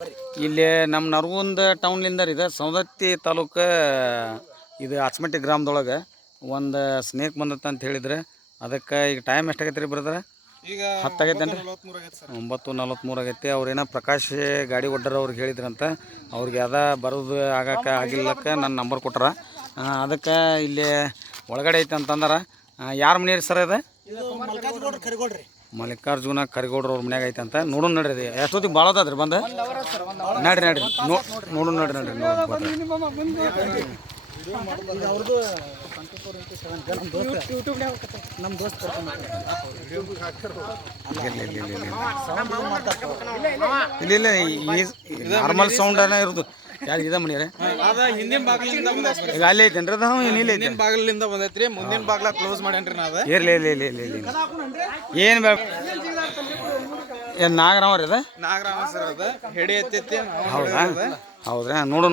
ಇಲ್ಲಿ ನಮ್ಮ ನರಗುಂದ ಟೌನ್ಲಿಂದ ಇದು ಸವದತ್ತಿ ತಾಲೂಕು ಇದು ಅಚ್ಚಮಟ್ಟಿ ಗ್ರಾಮದೊಳಗೆ ಒಂದು ಸ್ನೇಕ್ ಬಂದತ್ತ ಅಂತ ಹೇಳಿದ್ರೆ ಅದಕ್ಕೆ ಈಗ ಟೈಮ್ ಎಷ್ಟಾಗೈತೆ ರೀ ಬ್ರದರ್? ಈಗ 10 ಆಗೈತೇನ್ರಿ? 9:43 ಆಗೈತೆ. ಅವ್ರೇನೋ ಪ್ರಕಾಶ್ ಗಾಡಿ ಒಡ್ಡರ್ ಅವ್ರಿಗೆ ಹೇಳಿದ್ರಂತ. ಅವ್ರಿಗೆ ಅದ ಬರೋದು ಆಗಕ್ಕೆ ಆಗಿಲ್ಲಕ್ಕೆ ನನ್ನ ನಂಬರ್ ಕೊಟ್ರ. ಅದಕ್ಕೆ ಇಲ್ಲಿ ಒಳಗಡೆ ಐತೆ ಅಂತಂದ್ರೆ ಯಾರು ಮನೆ ಸರ್ ಅದು? ಮಲ್ಲಿಕಾರ್ಜುನ ಕರಿಗೌಡ್ರ ಅವ್ರ ಮನ್ಯಾಗ ಐತೆ ಅಂತ. ನೋಡೋಣ ನಡ್ರಿ, ರೀ ಎಷ್ಟೊತ್ತಿಗೆ ಭಾಳ ಅದಾದ್ರಿ ಬಂದು ನಡ್ರಿ ನೋಡೋಣ ನಡ್ರಿ ಇಲ್ಲ ನಾರ್ಮಲ್ ಸೌಂಡ್ ಇರೋದು. ಯಾರು ಇದ ಮನಿ ರೀ? ಹಿಂದಿನ ಬಾಗಿಲಿಂದ ಈಗ ಅಲ್ಲಿ ಐತೇನ್ರಿ? ಅದು ಏನಿಲ್ಲ, ಹಿಂದಿನ ಬಾಗಿಲಿಂದ ಬಂದೈತ್ರಿ. ಮುಂದಿನ ಬಾಗ್ಲ ಕ್ಲೋಸ್ ಮಾಡ್ಯಾನ್ರಿ ನಾ. ಅದ ಇರ್ಲಿ ಏನು ಬೇಡ. ಏನು ನಾಗರಾಮ ರೀ? ಅದ ನಾಗರಾಮ ಸರ್. ಅದ ಹೆಡಿ ಎತ್ತೈತಿ. ಹೌದಾ? ಹೌದ್ರಾ? ನೋಡು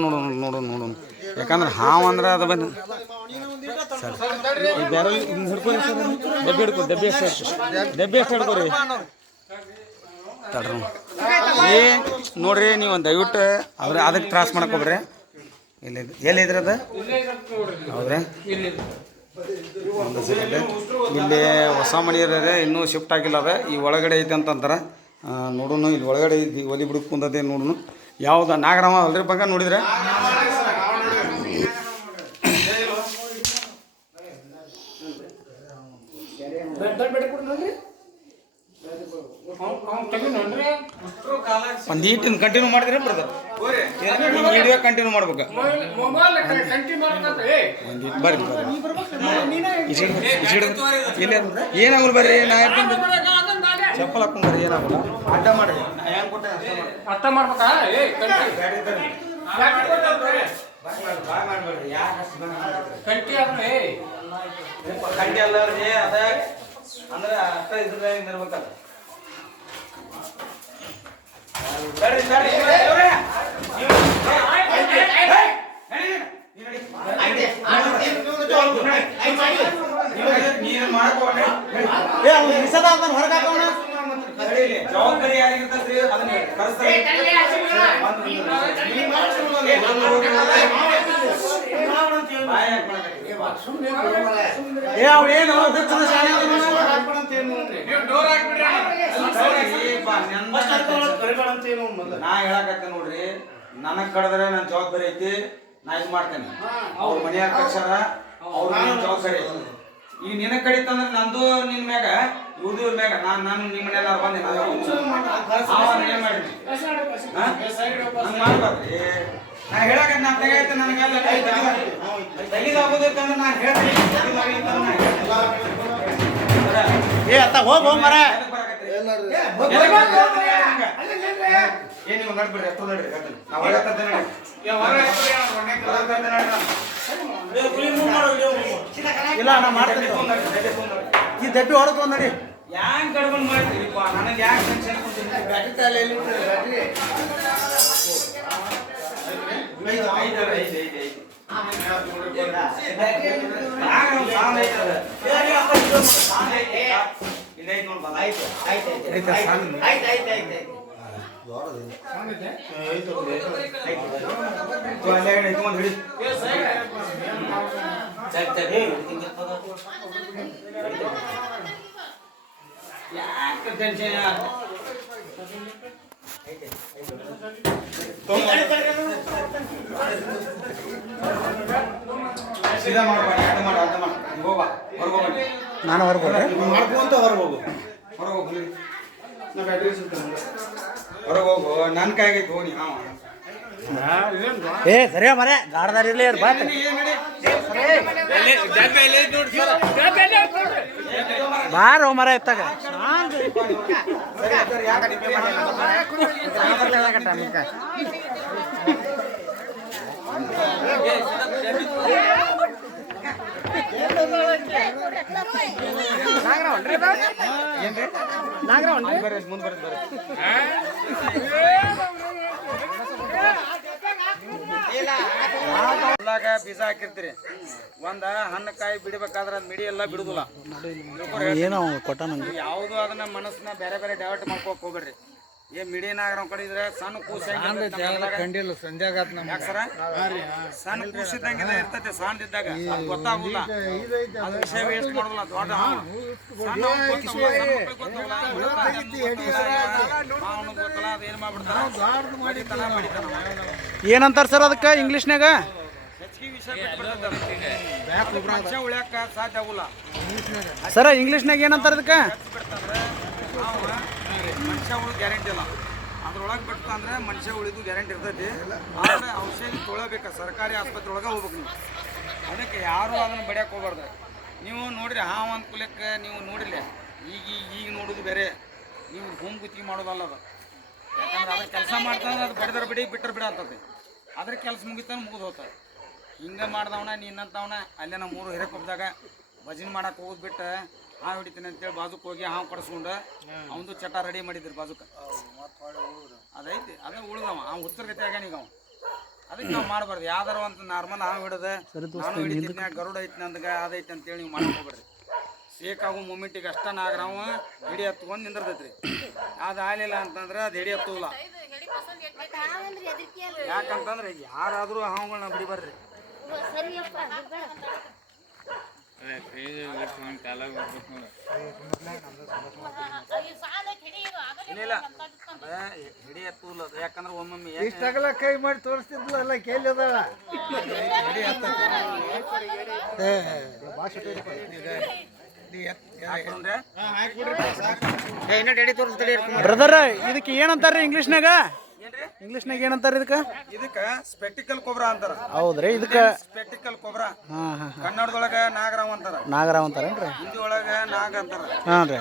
ಯಾಕಂದ್ರೆ ಹಾವು ಅಂದ್ರೆ ಅದು ಬಂದು ಸರ್ ಈ ಬೇರೆ ಹಿಡ್ಕೊರಿ ಸರ್. ಡಬ್ಬಿ ಎಷ್ಟು ಹಿಡ್ಕೊರಿ ತಡ್ರಿ. ನೋಡ್ರಿ ನೀವು ದಯವಿಟ್ಟು ಅದಕ್ಕೆ ತ್ರಾಸ ಮಾಡಕ್ಕೆ ಹೋಗ್ರಿ. ಎಲ್ಲಿದ್ರಿ ಅದು? ಹೌದ್ರಾ? ಒಂದು ಸೆಕೆಂಡ್. ಇಲ್ಲಿ ಹೊಸ ಮನೆಯವ್ರೆ ಇನ್ನೂ ಶಿಫ್ಟ್ ಆಗಿಲ್ಲ. ಅದ ಈ ಒಳಗಡೆ ಐತೆ ಅಂತಂತಾರೆ. ನೋಡೋಣ ಇಲ್ಲಿ ಒಳಗಡೆ ಒಲಿ ಬಿಡಕ್ಕೆ ಕುಂದದೆ. ನೋಡೋಣ ಯಾವ್ದು ನಾಗರಾಮ ಅಲ್ರಿ ಬಗ್ಗೆ ನೋಡಿದ್ರೆ? ಒಂದು ಈಟಿನ ಕಂಟಿನ್ಯೂ ಮಾಡಿದ್ರೆ ಬ್ರದರ್ ವಿಡಿಯೋ ಕಂಟಿನ್ಯೂ ಮಾಡ್ಬೇಕು. ಬರ್ರಿ ಏನಾಗಲ್ಲ ಬರ್ರಿ. ನಾ ಚಪ್ಪಲ್ ಹಾಕೊಂಡ್ ಬರ್ರಿ. ಏನಾಗಲ್ಲ ಅಡ್ಡ ಮಾಡ್ರಿ. ಅರ್ಥ ಮಾಡ್ಬೇಕಾ? ಕಂಟಿ ಅಲ್ಲ ಅದ ಅಂದ್ರೆ ಅರ್ಥ ಇದ್ರಾಗ ಇರ್ಬೇಕಲ್ಲ. ಜವಾಬ್ದಾರಿ ಯಾರಿಗಿರ್ತದ್ರಿ? ಅದನ್ನ ನಾ ಹೇಳಕತ್ತೆ ನೋಡ್ರಿ. ನನಗ್ ಕಡದ್ರೆ ನನ್ ಜವಾಬ್ದಾರಿ ಐತಿ. ನಾ ಇದು ಮಾಡ್ತೇನೆ. ಅವ್ರ ಮನೆಯಾಗ ಕಳ್ಸಾರ, ಅವ್ರ ಜವಾಬ್ದಾರಿ. ಈಗ ನಿನಗ್ ಕಡಿತಂದ್ರೆ ನಂದು ನಿನ್ ಮ್ಯಾಗ ಇವ್ರ ಮ್ಯಾಗ ನಾನು ನಿಮ್ಮ ಮನೆಯಲ್ಲ ಬಂದೆ. ಏನ್ ಮಾಡಿದ್ರಿ? ಮಾಡ್ಬಾರ್ದ್ರಿ. ನಾ ಹೇಳಕತ್ತೆ ನಾ ತೆಗೈತೆ. ನನಗೆಲ್ಲ ತೆಗಿದಾಗೋದಕ್ಕಂದ್ರೆ ನಾನು ಹೇಳ್ತೀನಿ. ಏನ್ ನೀವು ನಡ್ಬಿಡ್ರಿ. ಅಷ್ಟು ನಡ್ರಿ. ನಾವು ಇಲ್ಲ ನಾ ಮಾಡ್ತೀನಿ. ಈ ದಬ್ಬಿ ಹೊರತು ನಡಿ. ಹ್ಯಾಂಗ್ ಕಡ್ಕೊಂಡು ಮಾಡ್ತೀರಿಪ್ಪ? ನನಗೆ ಯಾಕೆ ಟೆನ್ಷನ್ ಕೊಡ್ತೀನಿ? ನಾನು ಹೊರಗೋಗ ಮಾಡ್ಕೊಂತ ಹೊರಗೋಗು. ಹೊರಗೋಗು. ನನ್ನ ಕೈಗೈತೆ ಹೋಗಿ. ಸರಿಯ ಮರೆ ಗಾಡದಾರ ಇರ್ಲಿ ಬಾರೋ ಮರ ಎತ್ತಾಗ. ಮುಂದೆ ಹೊಲ್ದಾಗ ಬೀಜ ಹಾಕಿರ್ತೀರಿ. ಒಂದು ಹಣ್ಣಕಾಯಿ ಬಿಡಬೇಕಾದ್ರೆ ಅದು ಮಿಡಿ ಎಲ್ಲ ಬಿಡುದಿಲ್ಲ. ಏನೋ ಕೊಟ್ಟ ನಂಗೆ ಯಾವುದು ಅದನ್ನ ಮನಸ್ಸನ್ನ ಬೇರೆ ಬೇರೆ ಡೈವರ್ಟ್ ಮಾಡ್ಕೋಕ್ ಹೋಗ್ಬೇಡ್ರಿ. ಮಿಡಿಯನಾಗ ನಾವು ಕಡೆ ಇದ್ರೆ ಸಣ್ಣ ಕೂಸ ಕಂಡಿಲ್ಲ ಸಂಧ್ಯಾಗಾತ್ ಯಾಕೆ ಸರ ಸಣ್ಣ ಕೂಸಿದ್ದಂಗೆ ಇರ್ತೈತೆ ಸಣ್ಣದಿದ್ದಾಗ ಅದು ಗೊತ್ತಾಗುಲ್ಲ ಅದು ವಿಷಯ ವೇಸ್ಟ್ ಮಾಡೋದಿಲ್ಲ ದೊಡ್ಡ ಸಣ್ಣ ಗೊತ್ತಲ್ಲ ಅದೇನು ಮಾಡ್ಬಿಡ್ತಾರ ಏನಂತಾರ ಸರ್ ಅದಕ್ಕೆ ಇಂಗ್ಲೀಷ್ನಾಗ ಹೆಚ್ಚಿಗೆ ವಿಷಯ ಬಿಟ್ಟು ಮನುಷ್ಯ ಉಳ್ಯಾಕ ಸಾಧ್ಯ ಆಗುಲ್ಲ ಸರ ಇಂಗ್ಲೀಷ್ನಾಗ ಏನಂತಾರ ಅದಕ್ಕೆ ಬಿಡ್ತಂದ್ರೆ ಮನುಷ್ಯ ಉಳಿದು ಗ್ಯಾರಂಟಿ ಇಲ್ಲ ಅದ್ರೊಳಗೆ ಬಿಡ್ತಂದ್ರೆ ಮನುಷ್ಯ ಉಳಿದು ಗ್ಯಾರಂಟಿ ಇರ್ತೈತಿ ಆದರೆ ಔಷಧಿ ತೊಗೊಳ್ಬೇಕು ಸರ್ಕಾರಿ ಆಸ್ಪತ್ರೆ ಒಳಗೆ ಹೋಗ್ಬೇಕು ನೀವು ಅದಕ್ಕೆ ಯಾರು ಅದನ್ನು ಬಡಿಯಕ್ಕೆ ಹೋಗ್ಬಾರ್ದು ನೀವು ನೋಡ್ರಿ ಹಾವು ಅಂತ ಕುಲಕ್ಕೆ ನೀವು ನೋಡಿಲ್ಲ ಈಗ ನೋಡೋದು ಬೇರೆ ನೀವು ಹೋಮ್ ಗುತ್ತಿಗೆ ಮಾಡೋದಲ್ಲ ಅದು ಯಾಕಂದ್ರೆ ಅದಕ್ಕೆ ಕೆಲಸ ಮಾಡ್ತಾನೆ ಅದು ಬಡಿದ್ರೆ ಬಿಡಿ ಬಿಟ್ಟರೆ ಬಿಡ ಅಂತದೆ ಅದ್ರ ಕೆಲಸ ಮುಗಿತಾನೆ ಮುಗಿದು ಹೋಗ್ತಾರೆ ಹಿಂಗೆ ಮಾಡ್ದವನ ನಿನ್ನಂತವನ ಅಲ್ಲೇ ನಮ್ಮ ಮೂರು ಹಿರೇಕೊಬ್ಬದಾಗ ಭಜನೆ ಮಾಡಕ್ಕೆ ಹೋಗೋದು ಬಿಟ್ಟು ಹಾವು ಹಿಡಿತೀನಿ ಅಂತೇಳಿ ಬಾಜುಕ್ಕೆ ಹೋಗಿ ಹಾವು ಕಡಿಸ್ಕೊಂಡು ಅವನದು ಚಟ ರೆಡಿ ಮಾಡಿದ್ರು ಬಾಜುಕ್ಕೆ ಅದೈತಿ ಅದೇ ಉಳ್ದವ ಅವ್ನು ಹುಚ್ಚರ ಗತಿ ಆಗ್ಯಾನ ಈಗ ಅವ ಅದಕ್ಕೆ ನಾವು ಮಾಡಬಾರ್ದು ಯಾವ್ದಾರು ಅಂತ ನಾರ್ಮಲ್ ಹಾವು ಹಿಡಿದು ನಾನು ಹಿಡಿತಿದ್ನ ಗರುಡ ಐತಿ ನಂದಗ ಅದೈತಿ ಅಂತೇಳಿ ನೀವು ಮಾಡಕ್ಕೆ ಹೋಗ್ಬೇಡ್ರಿ ಸೇಕಾಗೋ ಮೂಮೆಂಟಿಗೆ ಅಷ್ಟ ನಾವು ಹಿಡಿ ಹತ್ಕೊಂಡು ನಿಂದಿರ್ತೈತ್ರಿ ಅದು ಆಗಲಿಲ್ಲ ಅಂತಂದ್ರೆ ಅದು ಹಿಡಿ ಹತ್ತುಲ್ಲ ಯಾಕಂತಂದ್ರೆ ಯಾರಾದರೂ ಹಾವುಗಳನ್ನ ಬಿಡಿಬಾರ್ರಿ ಇಲ್ಲ ಹಿಡಿ ಹತ್ತುಲ್ಲ ಅದು ಯಾಕಂದ್ರೆ ಒಮ್ಮೊಮ್ಮೆ ಇಷ್ಟಾಗಲ್ಲ ಕೈ ಮಾಡಿ ತೋರಿಸ್ತಿದ್ಲು ಅಲ್ಲ ಕೇಳಿ ಅದಾಳ ಬ್ರದರ್ ಇದಕ್ಕೆ ಏನಂತಾರ ಇಂಗ್ಲೀಷ್ನಾಗ ಇಂಗ್ಲೀಷ್ನಾಗ ಏನಂತಾರ ಇದಕ್ಕೆ ಸ್ಪೆಕ್ಟಿಕಲ್ ಕೊಬ್ರಾ ಅಂತಾರ ಹೌದ್ರಿ ಇದಕ್ಕೆ ಸ್ಪೆಕ್ಟಿಕಲ್ ಕೊಬ್ರಾ ಹಾಂ ಹಾಂ ಕನ್ನಡದೊಳಗ ನಾಗರಾವ್ ಅಂತಾರ ನಾಗರಾವ್ ಅಂತಾರೇನ್ರಿ ಹಿಂದಿ ಒಳಗ ನಾಗ ಅಂತಾರ ಹಾಂ ರೀ